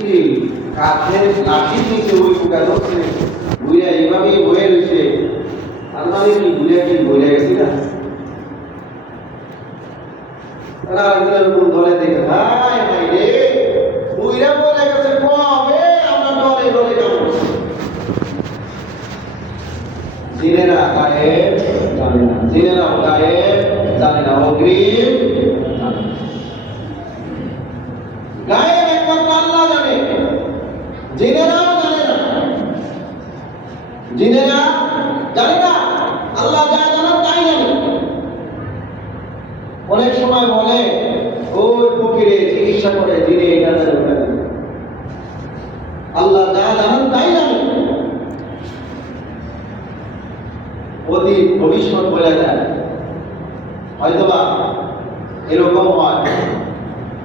কি কাঠের লাঠির নিচে ওই পোকা ধরছে, বুঝা এইভাবেই বয়ে রয়েছে। আল্লাহ কি বুঝা কি বলে গেছি না, তারা এরকম ধরে দেখে ভাই ভাই রে বুইরা বলে গেছে কবে আমরা ডরে ডরে যাবো। জিনেরা গায়েব জানে না, জিনেরা গায়েব জানে না, অগ্রিম গায়েব একমাত্র আল্লাহ জানে, জিনেরাও জানে না, জিনেরা জানে না, আল্লাহ যা জানেন তাই জানে। অনেক সময় বলে ওই ফকিরে চিকিৎসা করে, জিনে এটা জানে ওটা জানে, আল্লাহ যা জানেন তাই জানেন। অতীত ভবিষ্যৎ বলে দেয়, হয়তোবা এরকম হয়।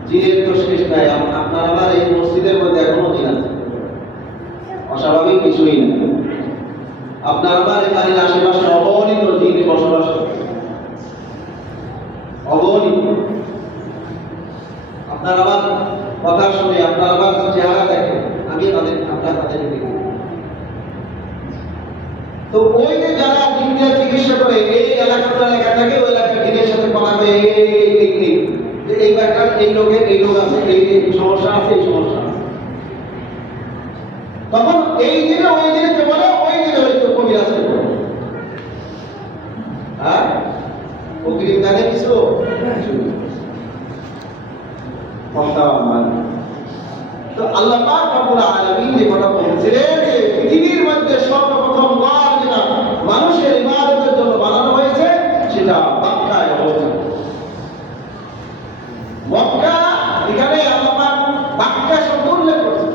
জিনের তো শেষ নাই। আপনার আমার এই মসজিদের মধ্যে এখনো জিন আছে, অস্বাভাবিক কিছুই না। আপনার আমার এই বাড়ির আশেপাশে অগণিত জিন বসবাস করে, অগণিত। আপনার আমার কথা শুনে, আপনার আমার চেহারা দেখে, আমি তাদের দেখি। তো ওই যে যারা জিনের চিকিৎসা করে, এই এলাকা থাকে, ওই এলাকার জিনের সাথে কথা বলে, এই ব্যাপারটা এই লোকের এই লোক আছে, এই সমস্যা আছে, এই সমস্যা আছে। তখন এই দিনে ওই দিনে বলে, ওই দিনে হয়তো কবির আছে। হ্যাঁ, কবির জানে কিছু তো আল্লাহ পাক রব্বুল আলামিন যে কথা বলেছিলেন যে পৃথিবীর মধ্যে সর্বপ্রথম ঘর যেটা মানুষের ইবাদতের জন্য বানানো হয়েছে সেটা মক্কায় অবস্থিত। মক্কা, এখানে আল্লাহ পাক মক্কা শব্দ উল্লেখ করেছেন,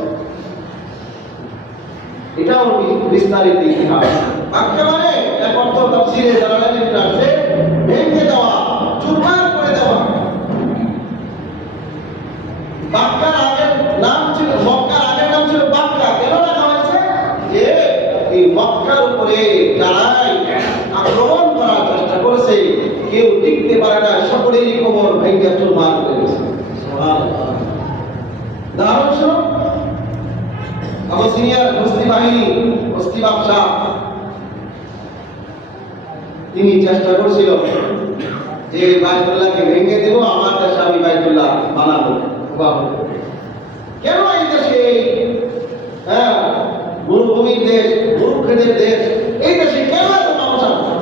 এটাও বিস্তারিত ইতিহাস। মক্কা মানে এক অর্থ তাফসীরে জালালাইন আছে ভেঙে দেওয়া, চুরমার করে দেওয়া। মক্কার আগের নাম ছিল, মক্কার আগের নাম ছিল মক্কা। কেন রাখা হয়েছে? যে এই মক্কার উপরে যারাই আক্রমণ করার চেষ্টা করেছে, কেউ টিকতে পারে না, সকলেরই কবর ভেঙে চুরমার করে গেছে। সুবহানাল্লাহ। উদাহরণস্বরূপ আবসিনিয়ার বস্তি বাহিনী, বস্তি বাদশাহ, তিনি চেষ্টা করছিল যে বাইতুল্লাহকে ভেঙে দেব, আমার দেশে আমি বাইতুল্লাহ বানাবো। কেন এই দেশে, হ্যাঁ, মরুভূমির দেশ, মরুক্ষেতের দেশ, এই দেশে কেন এত মানুষ আসবে?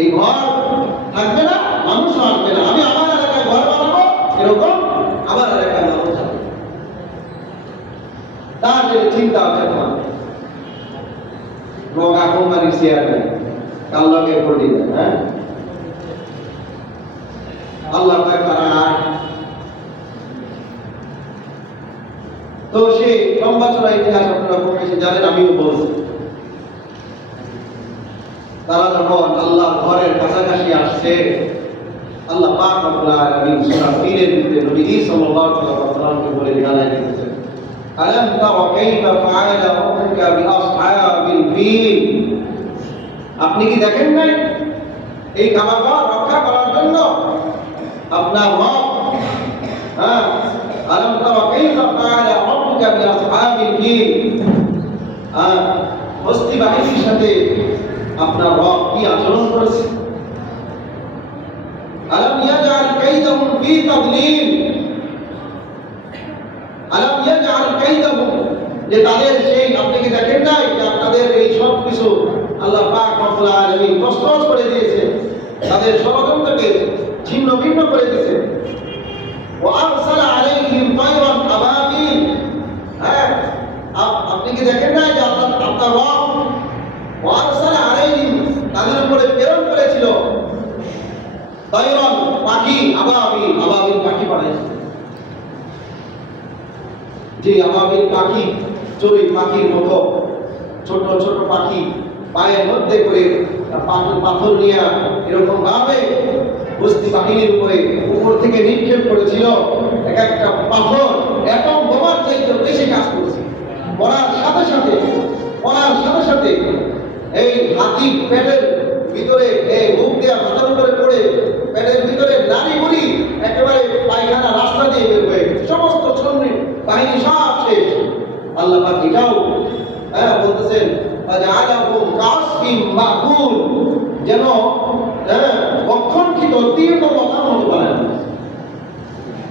এই ঘর থাকবে না, মানুষও আসবে না, আমি আমার এলাকায় ঘর বানাবো, এরকম আমার এলাকায় মানুষ আসবে। তার যে চিন্তা আছে তোমার রোগা কোম্পানির শেয়ার নেই, কাল লগে পড়ি না। হ্যাঁ, আল্লাহ তারা তো সেই লম্বা চড়া ইতিহাস আপনারা কম বেশি জানেন, আমিও বলছি। তারা যখন আল্লাহ ঘরের কাছাকাছি আসছে, আল্লাহ পাক রব্বুল আলামিন সূরা ফিলের মধ্যে নবী সাল্লাল্লাহু আলাইহি ওয়াসাল্লামকে বলে জানাই দিয়েছেন, আলাম তারা কাইফা ফাআলা রাব্বুকা বিআসহাবিল ফিল। আপনি কি দেখেন নাই এই কাবাঘর রক্ষা করার জন্য আপনার রব, হ্যাঁ, আলাম তারা কাইফা ফাআলা রাব্বুকা বিআসহাবিল ফিল, বস্তি বাহিনীর সাথে আপনার রব কি আচরণ করেছে। আলাম ইয়াজআল কাইদাহুম ফি তাদলিল, আলাম ইয়াজআল কাইদাহুম, যে তাদের সেই, আপনি কি দেখেন নাই যে আপনাদের এই সব কিছু আল্লাহ পাক রব্বুল আলামিন তছনছ করে দিয়েছে, তাদের ষড়যন্ত্রকে ছিন্ন ভিন্ন করে দিয়েছে। ওয়া আরসালা আলাইহিম তায়রান আবাবিল, হ্যাঁ, আপনি কি দেখেন নাই যে আপনার রব ওয়া আরসালা আলাইহিম, তাদের উপরে প্রেরণ করেছিল তায়রান, পাখি, আবাবিল, আবাবিল পাখি পাঠিয়েছে। যে আবাবিল পাখি, চড়ুই পাখির মতো ছোট ছোট পাখি, পায়ের মধ্যে করে পাথর নিয়ে এরকম ভাবে বস্তি বাহিনীর উপর থেকে নিক্ষেপ করেছিল। এক একটা পাথর এটম বোমার চাইতে বেশি কাজ করেছে। পড়ার সাথে সাথে এই হাতি পেটের ভিতরে, এই মুখ দেওয়া মাথার উপরে পড়ে পেটের ভিতরে নাড়ি গুড়ি একেবারে পায়খানা রাস্তা দিয়ে বের হয়ে গেছে, সমস্ত আল্লাহ পাক এটাও বলতেছেন ফাজআলাহুম কাসফিন মাকুল, যেন বক্ষণকৃত তীর্ণ লতার মতো বানায়।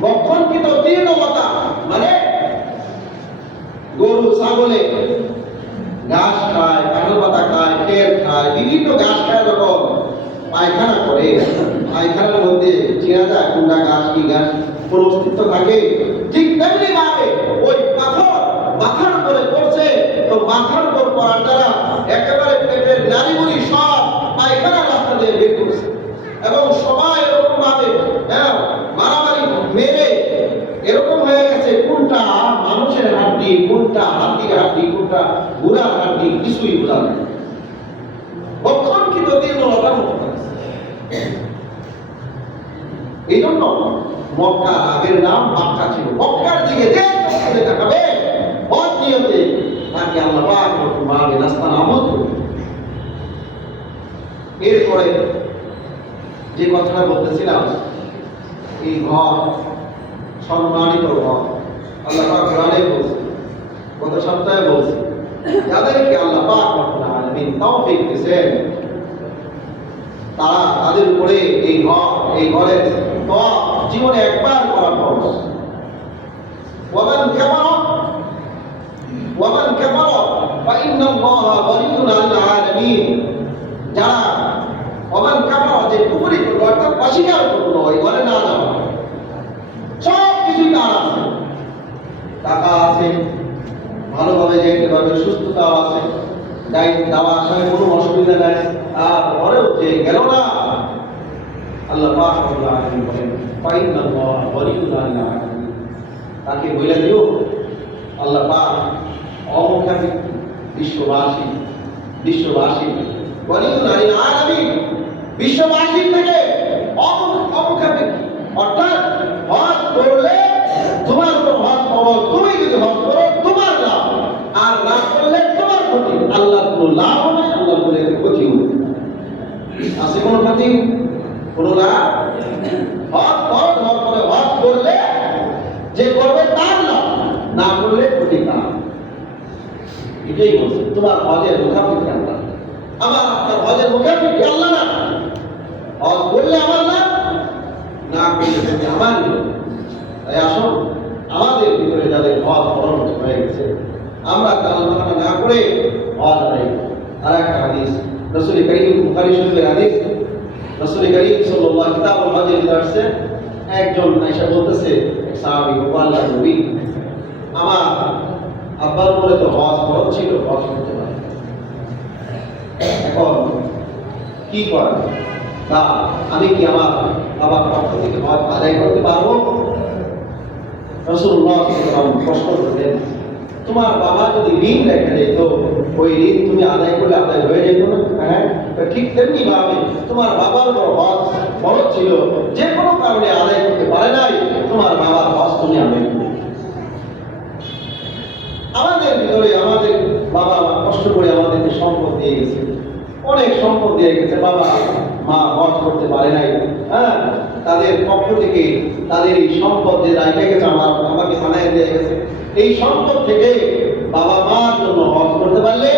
বক্ষণকৃত তীর্ণ লতা মানে গরু ছাগলে ঘাস খায়, কাঁঠাল পাতা খায়, খের খায়, বিভিন্ন ঘাস খায়, যখন পায়খানা করে পায়খানার মধ্যে চেনা যায় কোনটা ঘাস কি ঘাস, কোন অস্তিত্ব থাকে। ঠিক তেমনি ভাবে ওই পাথর মাথার উপরে পড়ছে, তো মাথার উপর পড়ার দ্বারা একেবারে পেটের নাড়িগুলি সব পায়খানা রাস্তা দিয়ে বের করছে, এবং সবাই এরকম ভাবে মারামারি মেরে এরকম হয়ে গেছে কোনটা মানুষের হাড্ডি, কোনটা হাতির হাড্ডি, কোনটা ঘোড়ার হাড্ডি, কিছুই বোঝা যায়। বক্ষণকৃত তীর্ণ লতার মতো। এই জন্য মক্কা আগের নাম মক্কা ছিল। মক্কার দিকে যে চোখে তাকাবে হজ নিয়তে তাকে আল্লাহ পাক রব্বুল আলামিন রাস্তা নামত করবে। এরপরে যে কথাটা বলতেছিলাম, এই ঘর সম্মানিত ঘর, আল্লাহ পাক কোরআনে বলছে, গত সপ্তাহে বলছে, যাদেরকে আল্লাহ পাক রব্বুল আলামিন তৌফিক দিয়েছেন তারা তাদের উপরে এই ঘরের তওয়াফ জীবনে একবার করা ফরজ। ওয়ামান কাফারা ফাইন্নাল্লাহা গনিয়্যুন আনিল আলামিন, যারা ওয়ামান কাফারা যে কুফরি করলো অর্থাৎ অস্বীকার করলো, ওই ঘরে না যাওয়া, সব কিছুই তার আছে, টাকা আছে, ভালোভাবে যেতে পারবে, সুস্থতাও আছে, যাওয়া আসায় কোনো অসুবিধা নাই, তারপরেও যে গেল না, আল্লাহ পাক রব্বুল আলামিন বলেন ফাইন্নাল্লাহা গনিয়্যুন আনিল আলামিন, তাকে বলে দিও আল্লাহ পাক অমুখাপী বিশ্ববাসী গনিয়্যুন আনিল আলামিন, বিশ্ববাসীর থেকে অমুখাপী, অর্থাৎ হজ করলে তোমার উপর হজ করো, তুমি যদি হজ করো তোমার লাভ, আর না করলে তোমার ক্ষতি। আল্লাহর কোনো লাভ নাই, আল্লাহর কোনো ক্ষতিও নেই। আছে কোনো ক্ষতি? কোনো লাভ? হজ করে হজ করলে যে করবে তার লাভ, না করলে ক্ষতি তার। এটাই বলছে, তোমার হজের মুখাপেক্ষি আল্লাহ, আমার আপনার হজের মুখাপেক্ষি আল্লাহ না। হজ করলে আমার লাভ, না করলে আমার লাভ। তাই আসুন, আমাদের ভিতরে যাদের হজ ফরজ হয়ে গেছে, আমরা তালবানা না করে হজ আদায় করি। আর একটা হাদিস রাসূল করিম বুখারী শরীফের হাদিস, রাসূল করিম সাল্লাল্লাহু কিতাবুল হজের দর্শে একজন আয়েশা বলতেছে, এক সাহাবী, ও আল্লাহর নবী, আমার আব্বার বলে তো হজ ফরজ ছিল, হজ করতে পারে, এখন কি করা, তা আমি কি আমার বাবার পক্ষ থেকে হজ আদায় করতে পারবো? রাসূলুল্লাহ সাল্লাল্লাহু আলাইহি ওয়াসাল্লাম প্রশ্ন করলেন, তোমার বাবা যদি ঋণ রেখে যেত, ওই ঋণ তুমি আদায় করলে আদায় হয়ে যেত না? হ্যাঁ, ঠিক তেমনি ভাবে তোমার বাবার উপর হজ ফরজ ছিল, যে কোনো কারণে আদায় করতে পারে নাই, তোমার বাবার হজ তুমি আদায় করবে। আমাদের ভিতরে আমাদের বাবা মা কষ্ট করে আমাদেরকে সম্পদ দিয়ে গেছে, অনেক সম্পদ দিয়ে গেছে, বাবা মা হজ করতে পারে নাই, হ্যাঁ, তাদের পক্ষ থেকে তাদের এই সম্পদ যে রাখে গেছে, আমার আমাকে বানায় দিয়ে গেছে, এই সম্পদ থেকে বাবা মার জন্য হজ করতে পারলে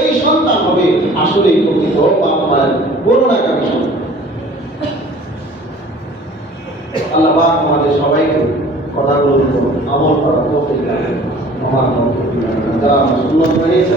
এই সন্তান হবে আসলে প্রকৃত বাবা মায়ের করুণাকারী সন্তান। আল্লাহ পাক আমাদের সবাইকে কথাগুলো আমল করা তৌফিক দান করুন। আমার যারা সুন্নাত মেনেছে